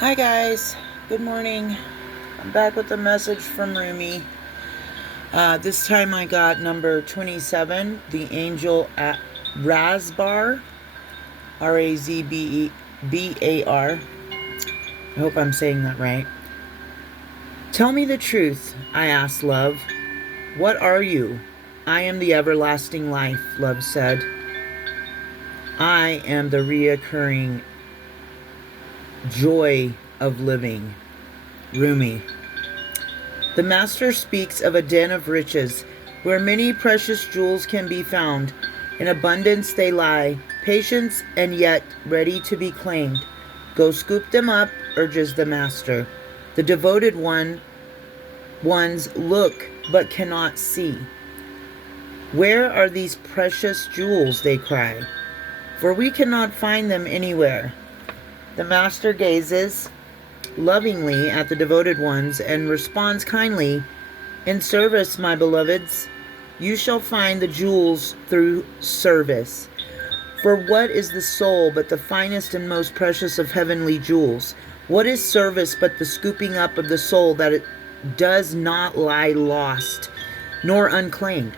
Hi guys, good morning. I'm back with a message from Rumi. This time I got number 27, the Angel at Razbar, Razbar. I hope I'm saying that right. Tell me the truth, I asked Love. What are you? I am the everlasting life, Love said. I am the reoccurring joy of living. Rumi. The Master speaks of a den of riches, where many precious jewels can be found. In abundance they lie, patient and yet ready to be claimed. Go scoop them up, urges the Master. The devoted ones look but cannot see. Where are these precious jewels, they cry, for we cannot find them anywhere. The Master gazes lovingly at the devoted ones and responds kindly, in service, my beloveds, you shall find the jewels through service. For what is the soul but the finest and most precious of heavenly jewels? What is service but the scooping up of the soul that it does not lie lost nor unclaimed,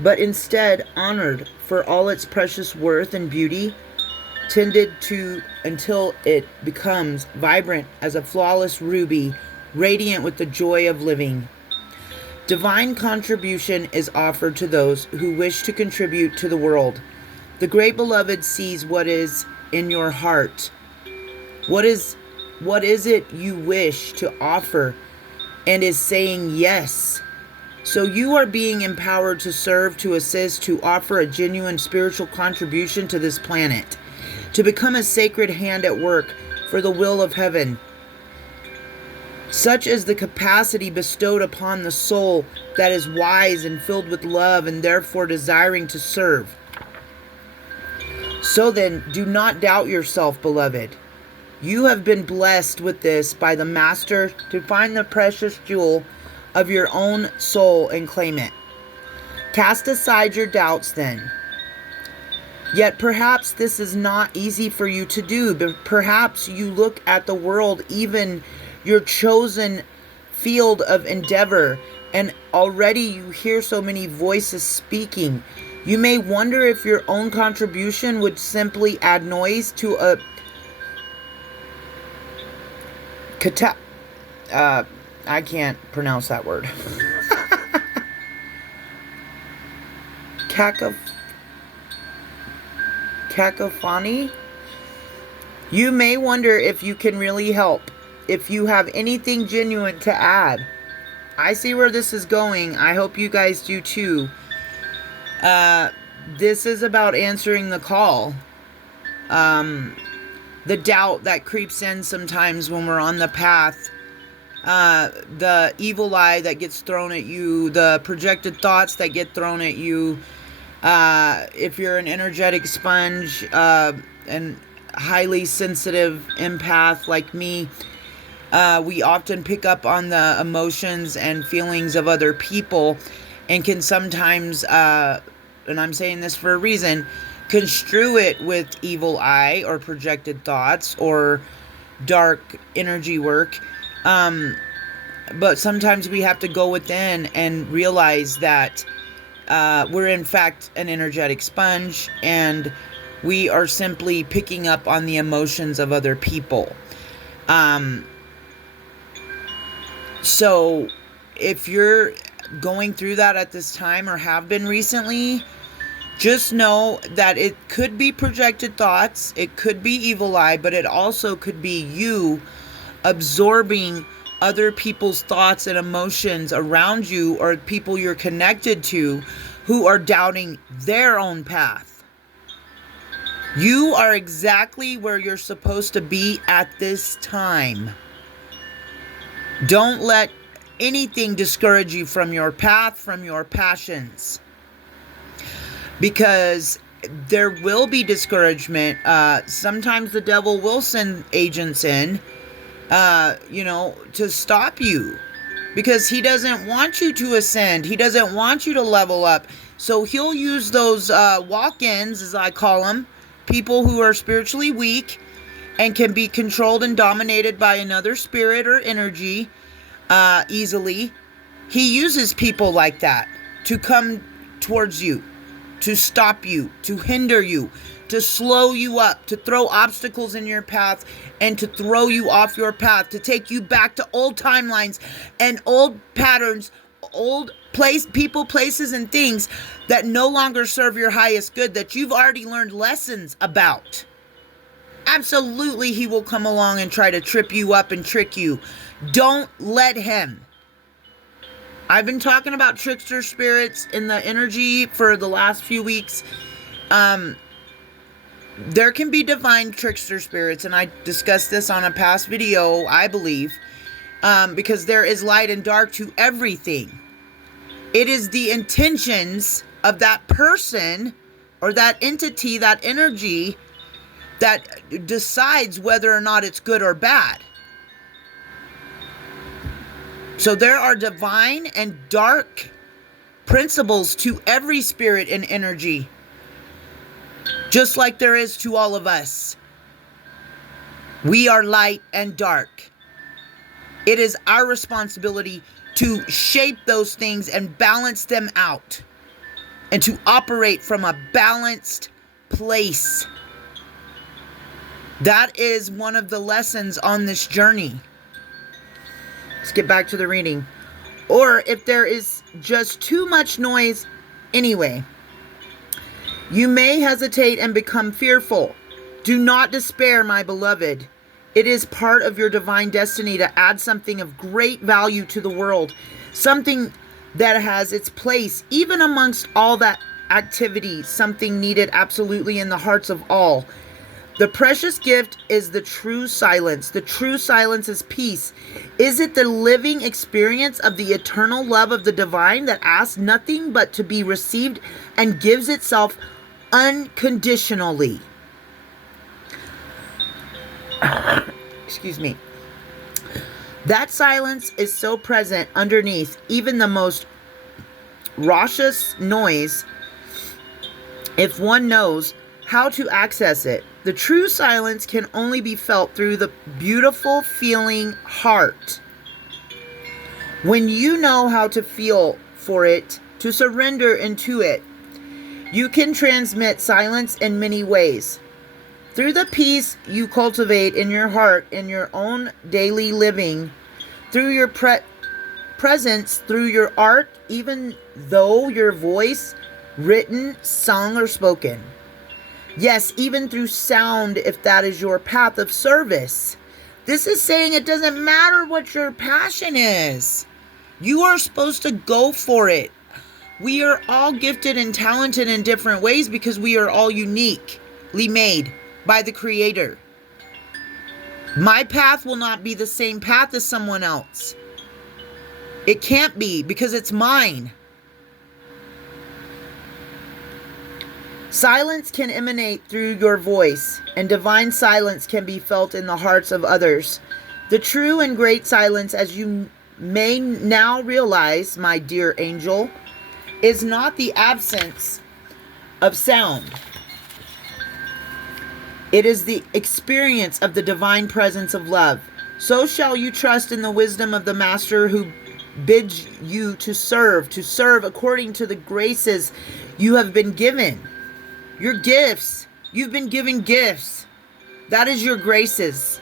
but instead honored for all its precious worth and beauty, tended to until it becomes vibrant as a flawless ruby, radiant with the joy of living. Divine contribution is offered to those who wish to contribute to the world. The great beloved sees what is in your heart. What is it you wish to offer and is saying yes. So you are being empowered to serve, to assist, to offer a genuine spiritual contribution to this planet, to become a sacred hand at work for the will of heaven. Such is the capacity bestowed upon the soul that is wise and filled with love and therefore desiring to serve. So then, do not doubt yourself, beloved. You have been blessed with this by the Master to find the precious jewel of your own soul and claim it. Cast aside your doubts then. Yet perhaps this is not easy for you to do, but perhaps you look at the world, even your chosen field of endeavor, and already you hear so many voices speaking. You may wonder if your own contribution would simply add noise to a I can't pronounce that word. Cacophony? You may wonder if you can really help, if you have anything genuine to add. I see where this is going. I hope you guys do too. This is about answering the call. The doubt that creeps in sometimes when we're on the path. The evil eye that gets thrown at you. The projected thoughts that get thrown at you. If you're an energetic sponge and highly sensitive empath like me, we often pick up on the emotions and feelings of other people and can sometimes, and I'm saying this for a reason, construe it with evil eye or projected thoughts or dark energy work. But sometimes we have to go within and realize that we're in fact an energetic sponge, and we are simply picking up on the emotions of other people. So if you're going through that at this time or have been recently, just know that it could be projected thoughts, it could be evil eye, but it also could be you absorbing other people's thoughts and emotions around you, or people you're connected to who are doubting their own path. You are exactly where you're supposed to be at this time. Don't let anything discourage you from your path, from your passions, because there will be discouragement. Sometimes the devil will send agents in, to stop you, because he doesn't want you to ascend. He doesn't want you to level up. So he'll use those walk-ins, as I call them, people who are spiritually weak, and can be controlled and dominated by another spirit or energy easily. He uses people like that to come towards you, to stop you, to hinder you, to slow you up, to throw obstacles in your path, and to throw you off your path, to take you back to old timelines and old patterns, old people, places, and things that no longer serve your highest good, that you've already learned lessons about. Absolutely, he will come along and try to trip you up and trick you. Don't let him. I've been talking about trickster spirits in the energy for the last few weeks. There can be divine trickster spirits, and I discussed this on a past video, I believe, because there is light and dark to everything. It is the intentions of that person or that entity, that energy, that decides whether or not it's good or bad. So there are divine and dark principles to every spirit and energy, just like there is to all of us. We are light and dark. It is our responsibility to shape those things and balance them out, and to operate from a balanced place. That is one of the lessons on this journey. Let's get back to the reading. Or if there is just too much noise anyway, you may hesitate and become fearful. Do not despair, my beloved. It is part of your divine destiny to add something of great value to the world. Something that has its place, even amongst all that activity, something needed absolutely in the hearts of all. The precious gift is the true silence. The true silence is peace. Is it the living experience of the eternal love of the divine that asks nothing but to be received and gives itself unconditionally? Excuse me. That silence is so present underneath even the most raucous noise, if one knows how to access it. The true silence can only be felt through the beautiful feeling heart. When you know how to feel for it, to surrender into it, you can transmit silence in many ways. Through the peace you cultivate in your heart, in your own daily living, through your presence, through your art, even though your voice, written, sung, or spoken. Yes, even through sound, if that is your path of service. This is saying it doesn't matter what your passion is. You are supposed to go for it. We are all gifted and talented in different ways because we are all uniquely made by the Creator. My path will not be the same path as someone else. It can't be, because it's mine. Silence can emanate through your voice, and divine silence can be felt in the hearts of others. The true and great silence, as you may now realize, my dear angel, is not the absence of sound. It is the experience of the divine presence of love. So shall you trust in the wisdom of the Master who bids you to serve according to the graces you have been given. Your gifts. You've been given gifts. That is your graces.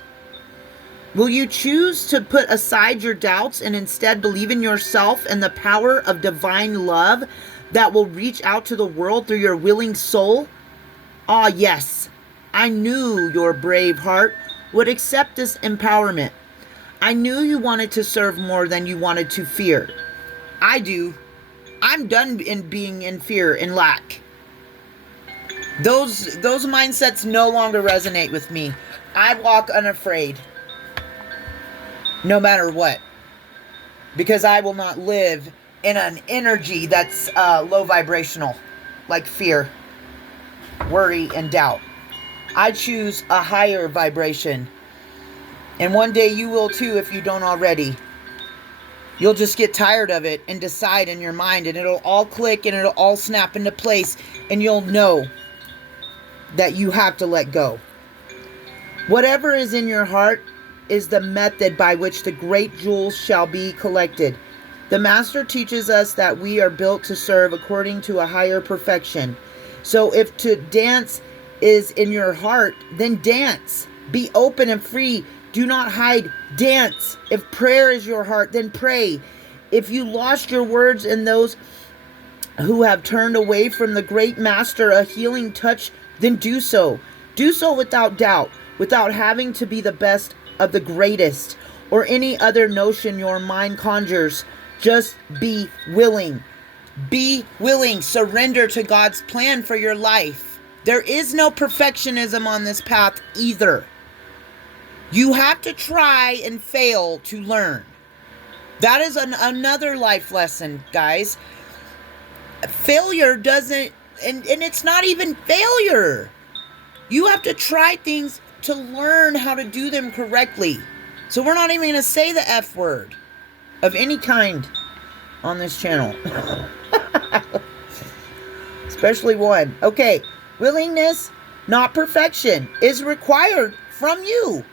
Will you choose to put aside your doubts and instead believe in yourself and the power of divine love that will reach out to the world through your willing soul? Ah, yes. I knew your brave heart would accept this empowerment. I knew you wanted to serve more than you wanted to fear. I do. I'm done in being in fear and lack. Those mindsets no longer resonate with me. I walk unafraid, no matter what, because I will not live in an energy that's low vibrational, like fear, worry, and doubt. I choose a higher vibration, and one day you will too if you don't already. You'll just get tired of it and decide in your mind, and it'll all click and it'll all snap into place, and you'll know that you have to let go. Whatever is in your heart is the method by which the great jewels shall be collected. The Master teaches us that we are built to serve according to a higher perfection. So if to dance is in your heart, then dance. Be open and free. Do not hide. Dance. If prayer is your heart, then pray. If you lost your words in those who have turned away from the great Master a healing touch, then do so. Do so without doubt, without having to be the best of the greatest or any other notion your mind conjures. Just be willing. Be willing. Surrender to God's plan for your life. There is no perfectionism on this path either. You have to try and fail to learn. That is another life lesson, guys. Failure doesn't, and it's not even failure. You have to try things to learn how to do them correctly. So we're not even going to say the F word of any kind on this channel. Especially one. Okay. Willingness, not perfection, is required from you.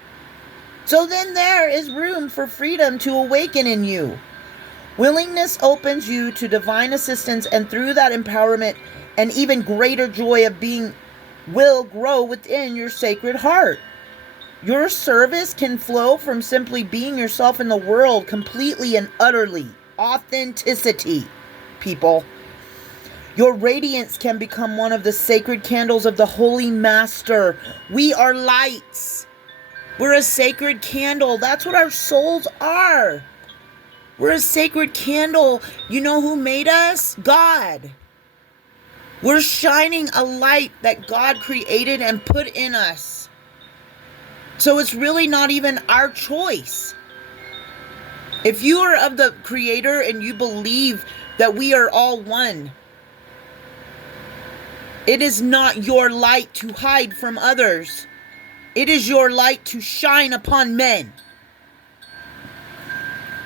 So then there is room for freedom to awaken in you. Willingness opens you to divine assistance, and through that empowerment, an even greater joy of being will grow within your sacred heart. Your service can flow from simply being yourself in the world, completely and utterly. Authenticity, people. Your radiance can become one of the sacred candles of the Holy Master. We are lights. We're a sacred candle. That's what our souls are. We're a sacred candle. You know who made us? God. We're shining a light that God created and put in us. So it's really not even our choice. If you are of the Creator and you believe that we are all one, it is not your light to hide from others. It is your light to shine upon men.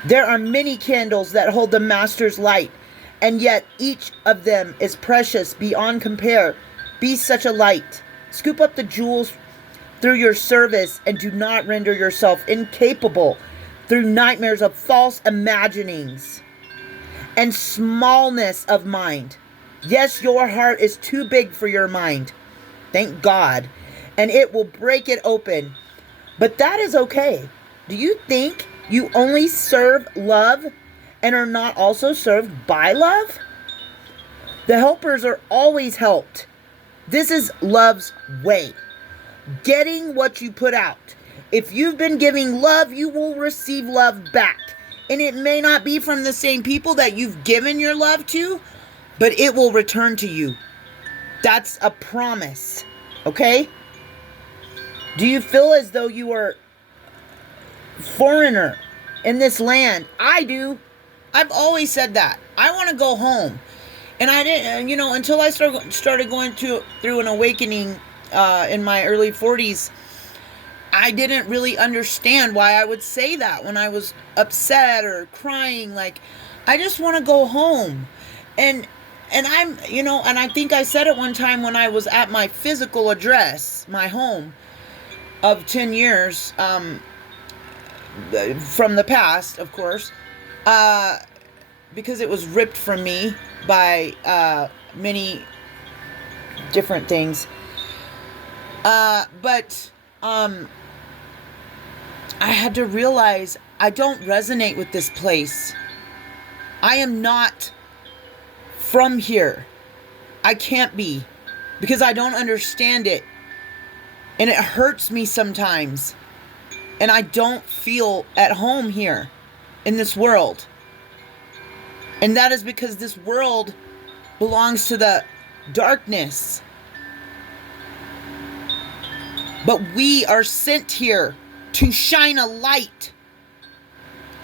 There are many candles that hold the Master's light, and yet each of them is precious beyond compare. Be such a light. Scoop up the jewels through your service, and do not render yourself incapable through nightmares of false imaginings and smallness of mind. Yes, your heart is too big for your mind. Thank God. And it will break it open. But that is okay. Do you think you only serve love and are not also served by love? The helpers are always helped. This is love's way. Getting what you put out. If you've been giving love, you will receive love back. And it may not be from the same people that you've given your love to, but it will return to you. That's a promise. Okay? Do you feel as though you are a foreigner in this land? I do. I've always said that. I want to go home. And I didn't, until I started going through an awakening in my early 40s, I didn't really understand why I would say that when I was upset or crying. Like, I just want to go home. And I'm, and I think I said it one time when I was at my physical address, my home of 10 years from the past, of course, because it was ripped from me by many different things. But I had to realize I don't resonate with this place. I am not from here. I can't be, because I don't understand it. And it hurts me sometimes. And I don't feel at home here in this world. And that is because this world belongs to the darkness. But we are sent here to shine a light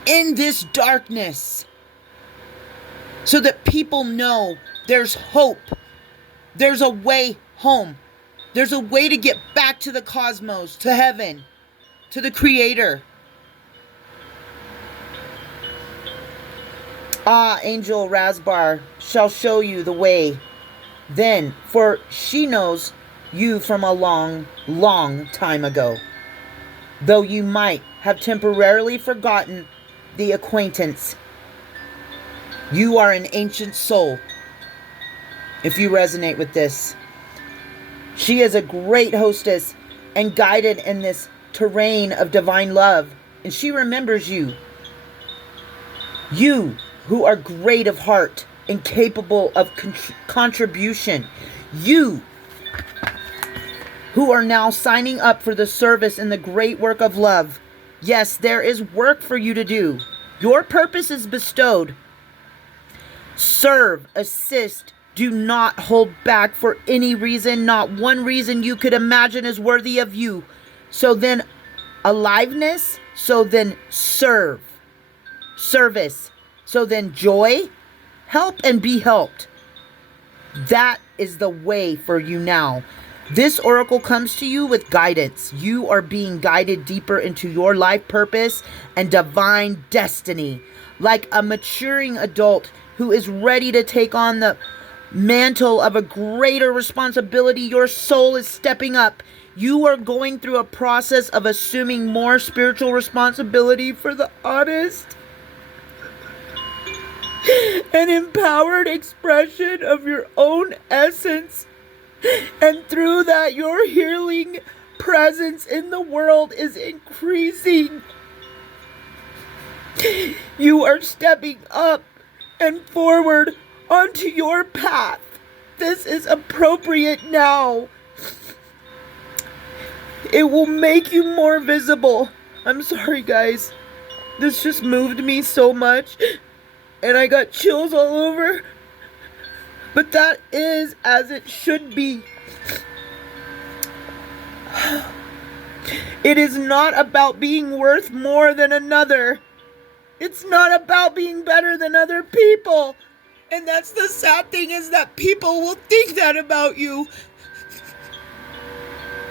in this darkness, so that people know there's hope. There's a way home. There's a way to get back to the cosmos, to heaven, to the Creator. Angel Razbar shall show you the way then, for she knows you from a long, long time ago. though you might have temporarily forgotten the acquaintance. You are an ancient soul, if you resonate with this. She is a great hostess and guided in this terrain of divine love, and she remembers you. You who are great of heart and capable of contribution. You who are now signing up for the service in the great work of love. Yes, there is work for you to do. Your purpose is bestowed. Serve, assist, do not hold back for any reason. Not one reason you could imagine is worthy of you. So then aliveness, so then serve. Service, so then joy, help and be helped. That is the way for you now. This oracle comes to you with guidance. You are being guided deeper into your life purpose and divine destiny. Like a maturing adult who is ready to take on the mantle of a greater responsibility, your soul is stepping up. You are going through a process of assuming more spiritual responsibility for the honest and empowered expression of your own essence. And through that, your healing presence in the world is increasing. You are stepping up and forward onto your path. This is appropriate now. It will make you more visible. I'm sorry, guys. This just moved me so much. And I got chills all over. But that is as it should be. It is not about being worth more than another. It's not about being better than other people. And that's the sad thing, is that people will think that about you.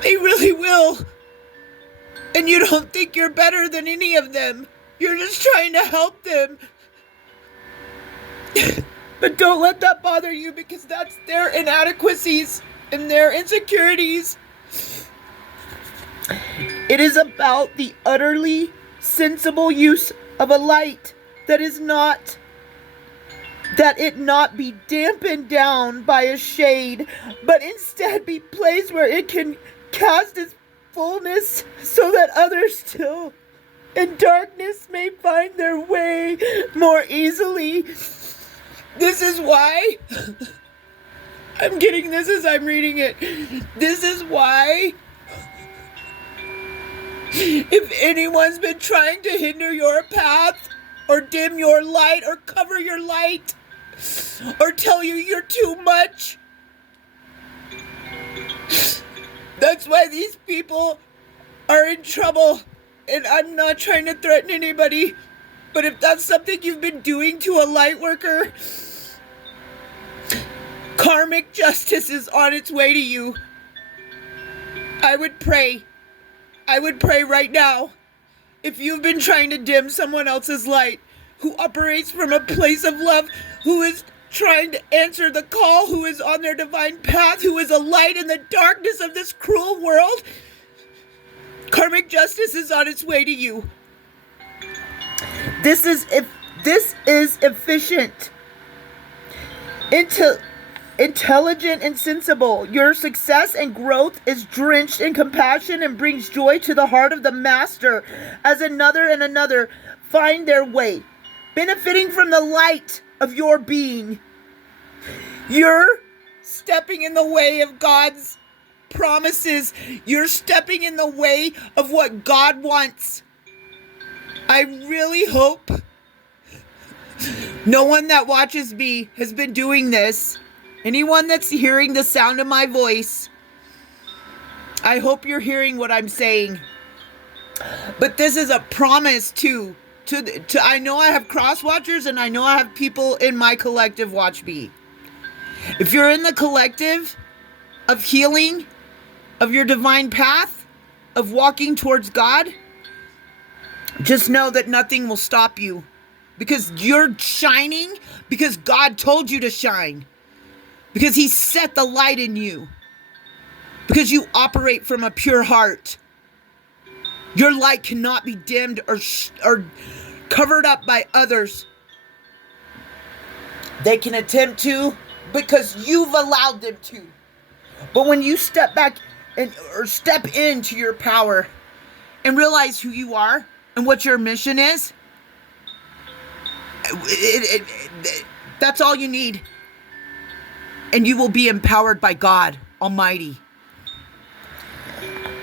They really will. And you don't think you're better than any of them. You're just trying to help them. But don't let that bother you, because that's their inadequacies and their insecurities. It is about the utterly sensible use of a light that it not be dampened down by a shade, but instead be placed where it can cast its fullness, so that others still in darkness may find their way more easily. This is why I'm getting this as I'm reading it. This is why, if anyone's been trying to hinder your path, or dim your light, or cover your light, or tell you you're too much, that's why these people are in trouble. And I'm not trying to threaten anybody, but if that's something you've been doing to a light worker, karmic justice is on its way to you. I would pray right now, if you've been trying to dim someone else's light, who operates from a place of love, who is trying to answer the call, who is on their divine path, who is a light in the darkness of this cruel world, karmic justice is on its way to you. This is efficient, intelligent and sensible. Your success and growth is drenched in compassion and brings joy to the heart of the master, as another and another find their way, benefiting from the light of your being. You're stepping in the way of God's promises. You're stepping in the way of what God wants. I really hope no one that watches me has been doing this. Anyone that's hearing the sound of my voice, I hope you're hearing what I'm saying. But this is a promise to I know I have cross watchers, and I know I have people in my collective watch me. If you're in the collective of healing, of your divine path, of walking towards God, just know that nothing will stop you, because you're shining because God told you to shine, because He set the light in you, because you operate from a pure heart. Your light cannot be dimmed or covered up by others. They can attempt to because you've allowed them to. But when you step back or step into your power and realize who you are and what your mission is, that's all you need. And you will be empowered by God Almighty.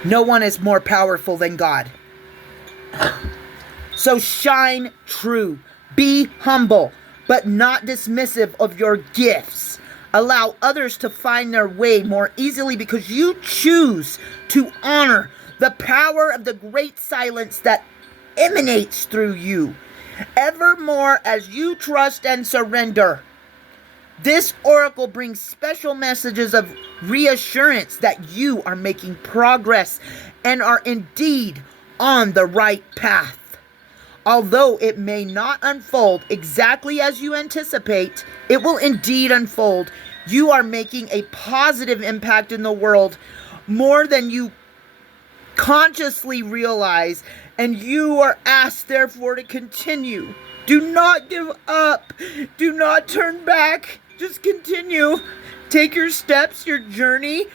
No one is more powerful than God. So shine true. Be humble, but not dismissive of your gifts. Allow others to find their way more easily because you choose to honor the power of the great silence that emanates through you. Evermore as you trust and surrender. This oracle brings special messages of reassurance that you are making progress and are indeed on the right path. Although it may not unfold exactly as you anticipate, it will indeed unfold. You are making a positive impact in the world more than you consciously realize, and you are asked therefore to continue. Do not give up. Do not turn back. Just continue. Take your steps, your journey,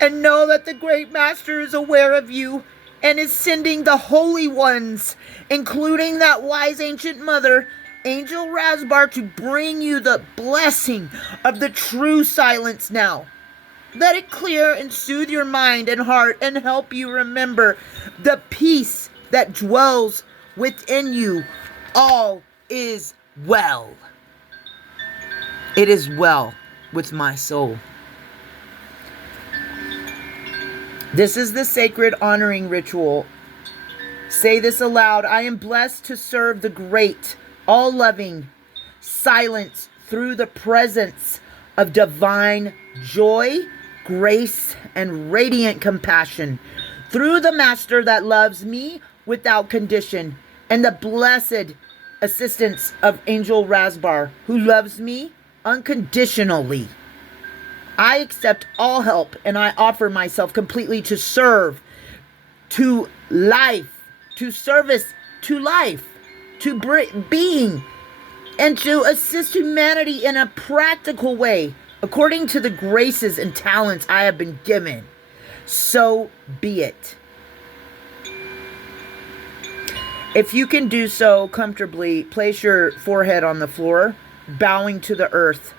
and know that the Great Master is aware of you and is sending the holy ones, including that wise ancient mother, Angel Razbar, to bring you the blessing of the true silence now. Let it clear and soothe your mind and heart and help you remember the peace that dwells within you. All is well. It is well with my soul. This is the sacred honoring ritual. Say this aloud. I am blessed to serve the great, all-loving silence through the presence of divine joy, grace, and radiant compassion. Through the Master that loves me without condition, and the blessed assistance of Angel Razbar, who loves me unconditionally. I accept all help and I offer myself completely to serve, to life, to service, to life, to being, and to assist humanity in a practical way, according to the graces and talents I have been given. So be it. If you can do so comfortably, place your forehead on the floor, bowing to the earth.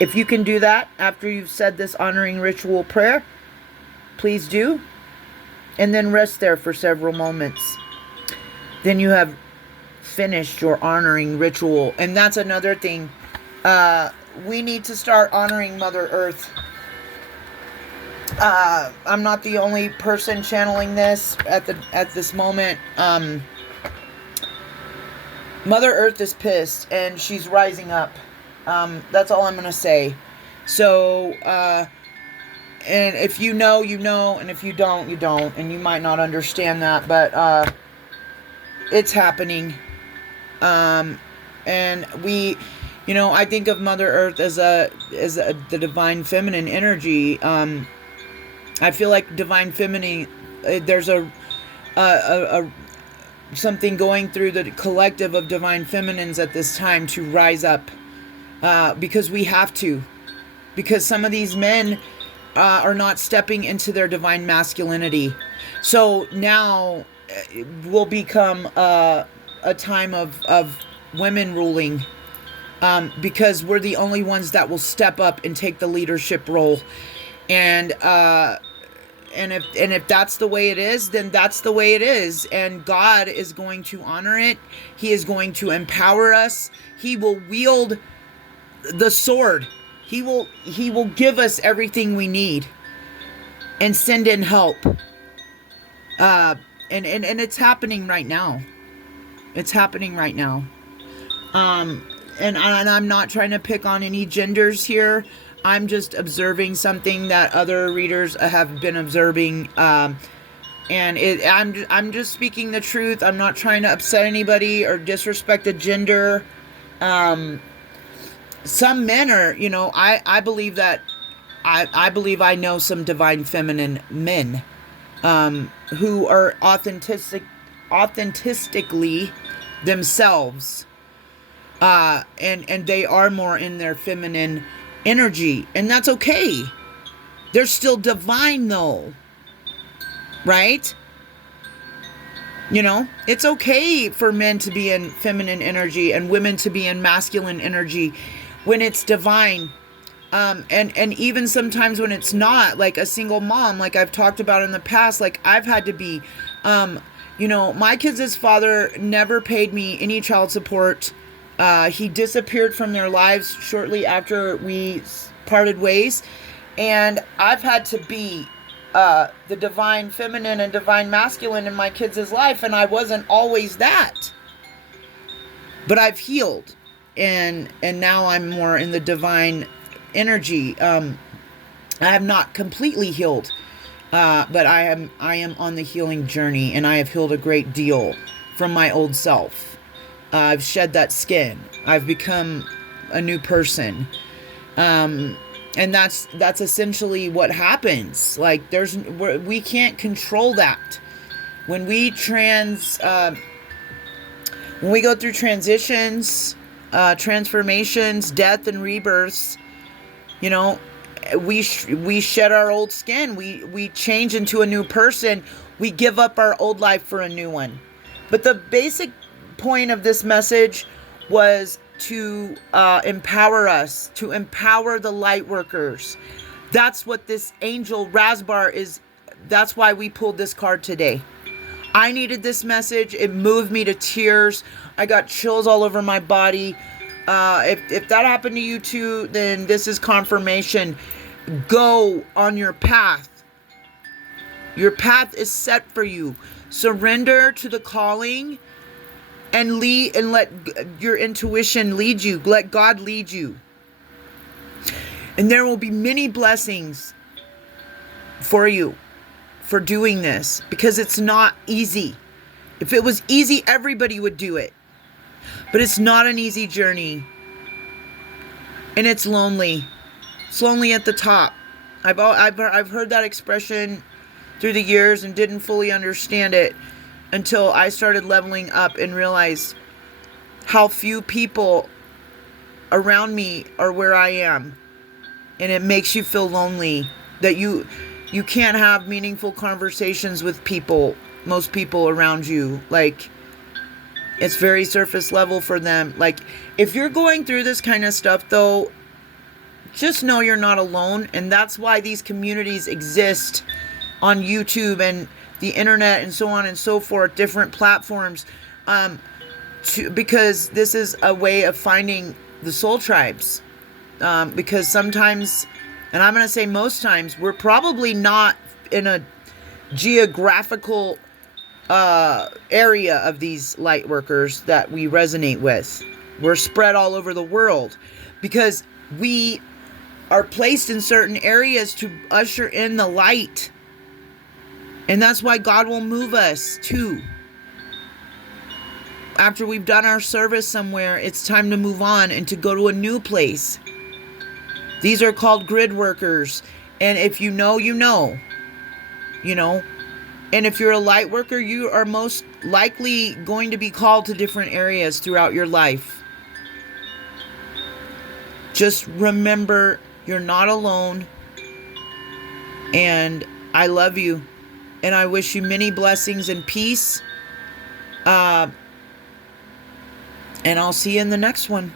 If you can do that after you've said this honoring ritual prayer, please do. And then rest there for several moments. Then you have finished your honoring ritual. And that's another thing. We need to start honoring Mother Earth. I'm not the only person channeling this at this moment. Mother Earth is pissed and she's rising up. That's all I'm gonna say. So, and if you know, you know, and if you don't, you don't, and you might not understand that, but it's happening. And we, you know, I think of Mother Earth as the divine feminine energy. I feel like divine feminine. There's a something going through the collective of divine feminines at this time to rise up, because we have to, because some of these men are not stepping into their divine masculinity. So now will become a time of women ruling, because we're the only ones that will step up and take the leadership role. And if that's the way it is, then that's the way it is. And God is going to honor it. He is going to empower us. He will wield the sword. He will give us everything we need and send in help. And it's happening right now. It's happening right now. And I'm not trying to pick on any genders here. I'm just observing something that other readers have been observing, and I'm just speaking the truth. I'm not trying to upset anybody or disrespect a gender. Some men are, you know, I believe that I believe I know some divine feminine men, who are authentically themselves, and they are more in their feminine energy, and that's okay. They're still divine though, right? You know, it's okay for men to be in feminine energy and women to be in masculine energy when it's divine. And even sometimes when it's not, like a single mom, like I've talked about in the past, like I've had to be, you know, my kids' father never paid me any child support. He disappeared from their lives shortly after we parted ways. And I've had to be the divine feminine and divine masculine in my kids' life. And I wasn't always that. But I've healed. And now I'm more in the divine energy. I have not completely healed. But I am on the healing journey. And I have healed a great deal from my old self. I've shed that skin. I've become a new person. And that's essentially what happens. Like we can't control that. When we go through transitions, transformations, death and rebirths, you know, we shed our old skin. We change into a new person. We give up our old life for a new one. But the basic point of this message was to empower us, to empower the light workers. That's what this Angel Razbar is. That's why we pulled this card today. I needed this message. It moved me to tears. I got chills all over my body. If that happened to you too, then this is confirmation. Go on your path. Your path is set for you. Surrender to the calling. And let your intuition lead you. Let God lead you. And there will be many blessings for you for doing this, because it's not easy. If it was easy, everybody would do it. But it's not an easy journey. And it's lonely. It's lonely at the top. I've heard that expression through the years and didn't fully understand it until I started leveling up and realized how few people around me are where I am. And it makes you feel lonely, that you can't have meaningful conversations with most people around you. Like, it's very surface level for them. Like, if you're going through this kind of stuff though, just know you're not alone. And that's why these communities exist on YouTube and the internet and so on and so forth, different platforms, because this is a way of finding the soul tribes. Because sometimes, and I'm going to say most times, we're probably not in a geographical area of these light workers that we resonate with. We're spread all over the world because we are placed in certain areas to usher in the light. And that's why God will move us too. After we've done our service somewhere, it's time to move on and to go to a new place. These are called grid workers. And if you know, you know. You know. And if you're a light worker, you are most likely going to be called to different areas throughout your life. Just remember, you're not alone. And I love you. And I wish you many blessings and peace. And I'll see you in the next one.